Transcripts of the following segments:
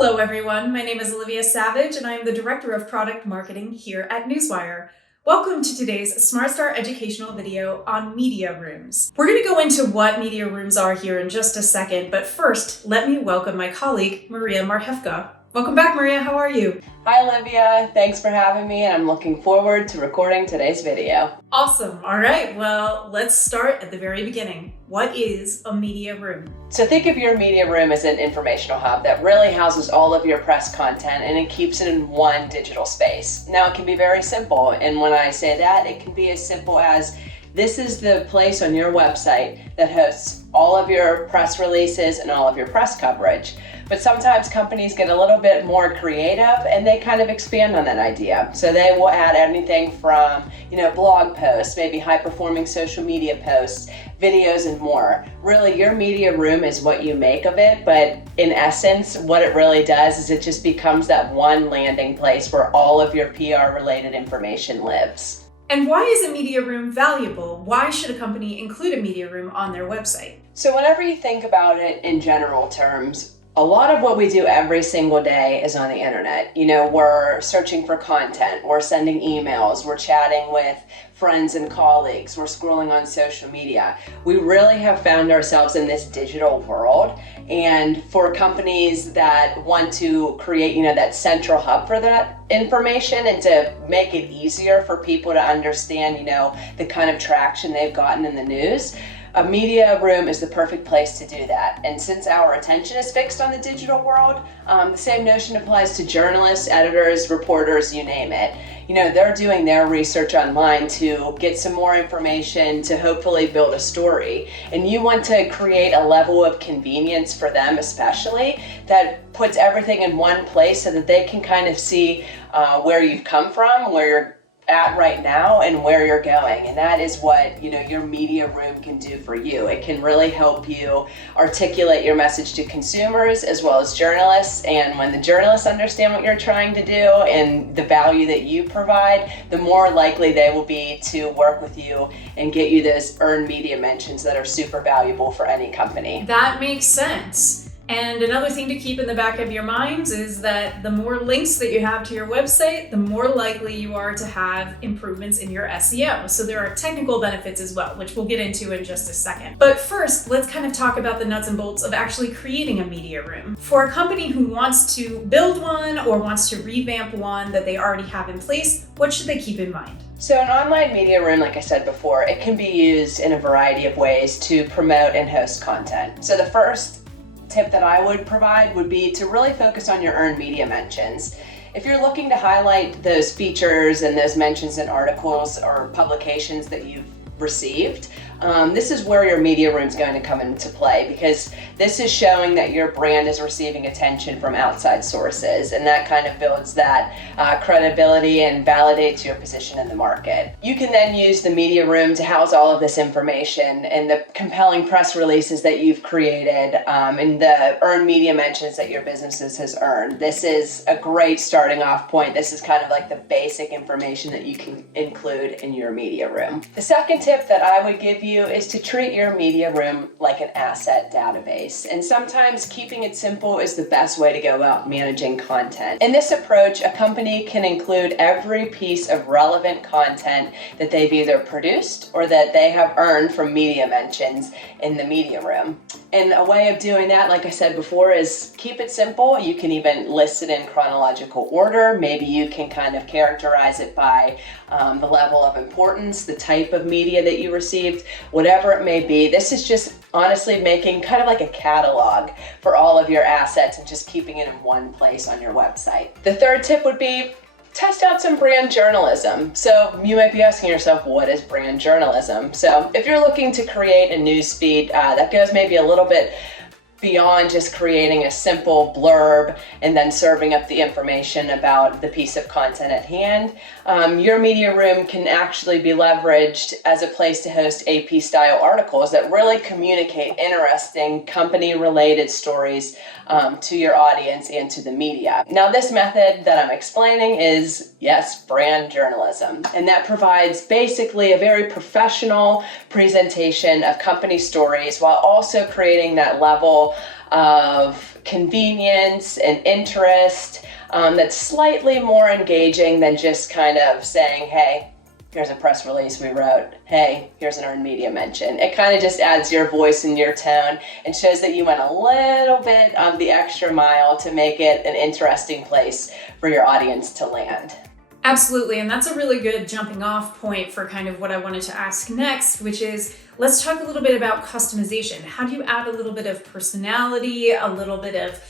Hello everyone, my name is Olivia Savage and I am the Director of Product Marketing here at Newswire. Welcome to today's SmartStar educational video on media rooms. We're going to go into what media rooms are here in just a second, but first, let me welcome my colleague, Maria Marhefka. Welcome back, Maria. How are you? Hi, Olivia. Thanks for having me, and I'm looking forward to recording today's video. Awesome. All right. Well, let's start at the very beginning. What is a media room? So think of your media room as an informational hub that really houses all of your press content and it keeps it in one digital space. Now, it can be very simple, and when I say that, it can be as simple as this is the place on your website that hosts all of your press releases and all of your press coverage. But sometimes companies get a little bit more creative and they kind of expand on that idea. So they will add anything from, blog posts, maybe high performing social media posts, videos, and more. Really, your media room is what you make of it, but in essence, what it really does is it just becomes that one landing place where all of your PR related information lives. And why is a media room valuable? Why should a company include a media room on their website? So whenever you think about it in general terms, a lot of what we do every single day is on the internet. We're searching for content, we're sending emails, we're chatting with friends and colleagues, we're scrolling on social media. We really have found ourselves in this digital world. And for companies that want to create, that central hub for that information and to make it easier for people to understand, the kind of traction they've gotten in the news, a media room is the perfect place to do that. And since our attention is fixed on the digital world, the same notion applies to journalists, editors, reporters, you name it. They're doing their research online to get some more information to hopefully build a story. And you want to create a level of convenience for them especially that puts everything in one place so that they can kind of see where you've come from, where you're at right now, and where you're going. And that is what your media room can do for you. It can really help you articulate your message to consumers as well as journalists. And when the journalists understand what you're trying to do and the value that you provide, the more likely they will be to work with you and get you those earned media mentions that are super valuable for any company. That makes sense. And another thing to keep in the back of your minds is that the more links that you have to your website, the more likely you are to have improvements in your SEO. So there are technical benefits as well, which we'll get into in just a second. But first, let's kind of talk about the nuts and bolts of actually creating a media room. For a company who wants to build one or wants to revamp one that they already have in place, what should they keep in mind? So an online media room, like I said before, it can be used in a variety of ways to promote and host content. So the first tip that I would provide would be to really focus on your earned media mentions. If you're looking to highlight those features and those mentions in articles or publications that you've received, this is where your media room is going to come into play, because this is showing that your brand is receiving attention from outside sources, and that kind of builds that credibility and validates your position in the market. You can then use the media room to house all of this information and the compelling press releases that you've created and the earned media mentions that your businesses has earned. This is a great starting off point. This is kind of like the basic information that you can include in your media room. The second tip that I would give you is to treat your media room like an asset database. And sometimes keeping it simple is the best way to go about managing content. In this approach, a company can include every piece of relevant content that they've either produced or that they have earned from media mentions in the media room. And a way of doing that, like I said before, is keep it simple. You can even list it in chronological order. Maybe you can kind of characterize it by the level of importance, the type of media that you received, whatever it may be. This is just honestly making kind of like a catalog for all of your assets and just keeping it in one place on your website. The third tip would be test out some brand journalism. So you might be asking yourself, what is brand journalism? So if you're looking to create a news feed that goes maybe a little bit beyond just creating a simple blurb and then serving up the information about the piece of content at hand, your media room can actually be leveraged as a place to host AP-style articles that really communicate interesting company-related stories to your audience and to the media. Now, this method that I'm explaining is, yes, brand journalism, and that provides basically a very professional presentation of company stories while also creating that level of convenience and interest that's slightly more engaging than just kind of saying, hey, here's a press release we wrote. Hey, here's an earned media mention. It kind of just adds your voice and your tone and shows that you went a little bit of the extra mile to make it an interesting place for your audience to land. Absolutely, and that's a really good jumping off point for kind of what I wanted to ask next, which is, let's talk a little bit about customization. How do you add a little bit of personality, a little bit of,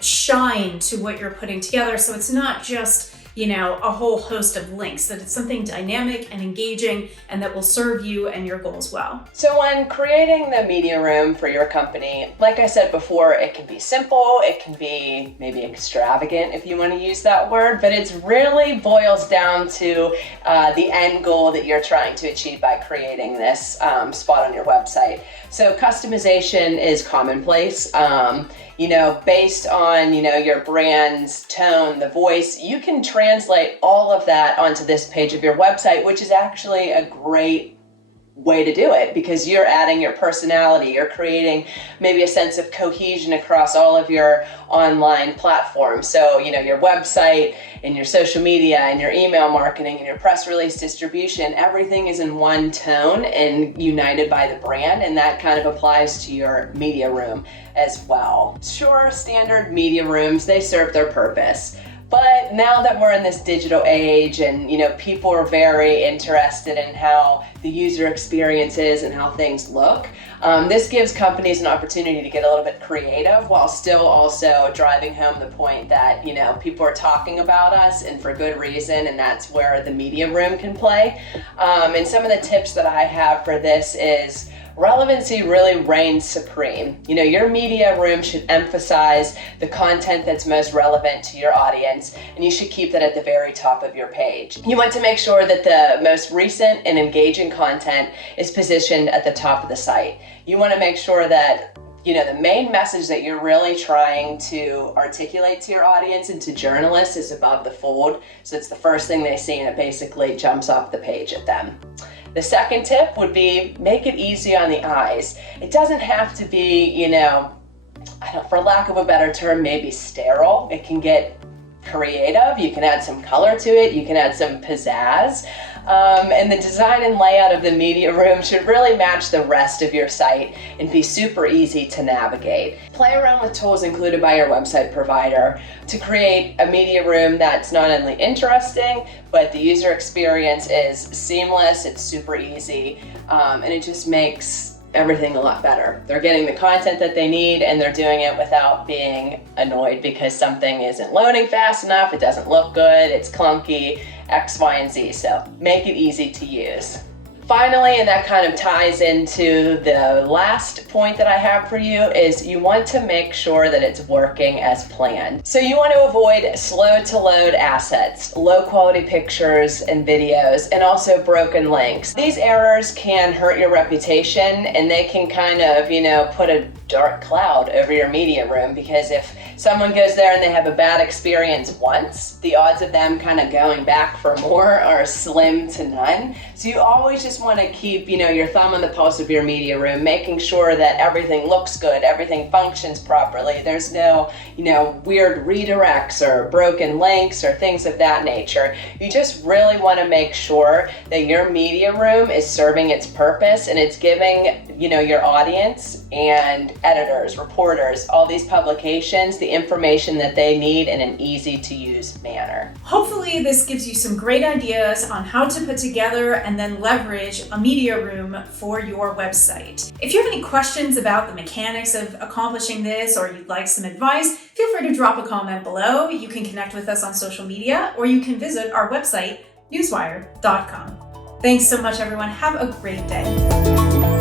shine to what you're putting together, so it's not just, a whole host of links, that it's something dynamic and engaging and that will serve you and your goals well. So when creating the media room for your company, like I said before, it can be simple, it can be maybe extravagant if you want to use that word, but it really boils down to the end goal that you're trying to achieve by creating this spot on your website. So customization is commonplace. Based on, your brand's tone, the voice, you can translate all of that onto this page of your website, which is actually a great way to do it because you're adding your personality, you're creating maybe a sense of cohesion across all of your online platforms. So, your website and your social media and your email marketing and your press release distribution, everything is in one tone and united by the brand, and that kind of applies to your media room as well. Sure, standard media rooms, they serve their purpose. But now that we're in this digital age and, people are very interested in how the user experience is and how things look, this gives companies an opportunity to get a little bit creative while still also driving home the point that, people are talking about us and for good reason, and that's where the media room can play. And some of the tips that I have for this is relevancy really reigns supreme. Your media room should emphasize the content that's most relevant to your audience, and you should keep that at the very top of your page. You want to make sure that the most recent and engaging content is positioned at the top of the site. You want to make sure that the main message that you're really trying to articulate to your audience and to journalists is above the fold. So it's the first thing they see and it basically jumps off the page at them. The second tip would be make it easy on the eyes. It doesn't have to be, for lack of a better term, maybe sterile. It can get creative. You can add some color to it. You can add some pizzazz. And the design and layout of the media room should really match the rest of your site and be super easy to navigate. Play around with tools included by your website provider to create a media room that's not only interesting, but the user experience is seamless, it's super easy, and it just makes everything a lot better. They're getting the content that they need and they're doing it without being annoyed because something isn't loading fast enough, it doesn't look good, it's clunky, X, Y, and Z. So make it easy to use. Finally, and that kind of ties into the last point that I have for you, is you want to make sure that it's working as planned. So you want to avoid slow to load assets, low quality pictures and videos, and also broken links. These errors can hurt your reputation and they can kind of, put a dark cloud over your media room, because if someone goes there and they have a bad experience once, the odds of them kind of going back for more are slim to none. So you always just want to keep, your thumb on the pulse of your media room, making sure that everything looks good, everything functions properly. There's no, weird redirects or broken links or things of that nature. You just really want to make sure that your media room is serving its purpose and it's giving, your audience and editors, reporters, all these publications, the information that they need in an easy to use manner. Hopefully this gives you some great ideas on how to put together and then leverage a media room for your website. If you have any questions about the mechanics of accomplishing this, or you'd like some advice, feel free to drop a comment below. You can connect with us on social media, or you can visit our website, newswire.com. Thanks so much, everyone. Have a great day.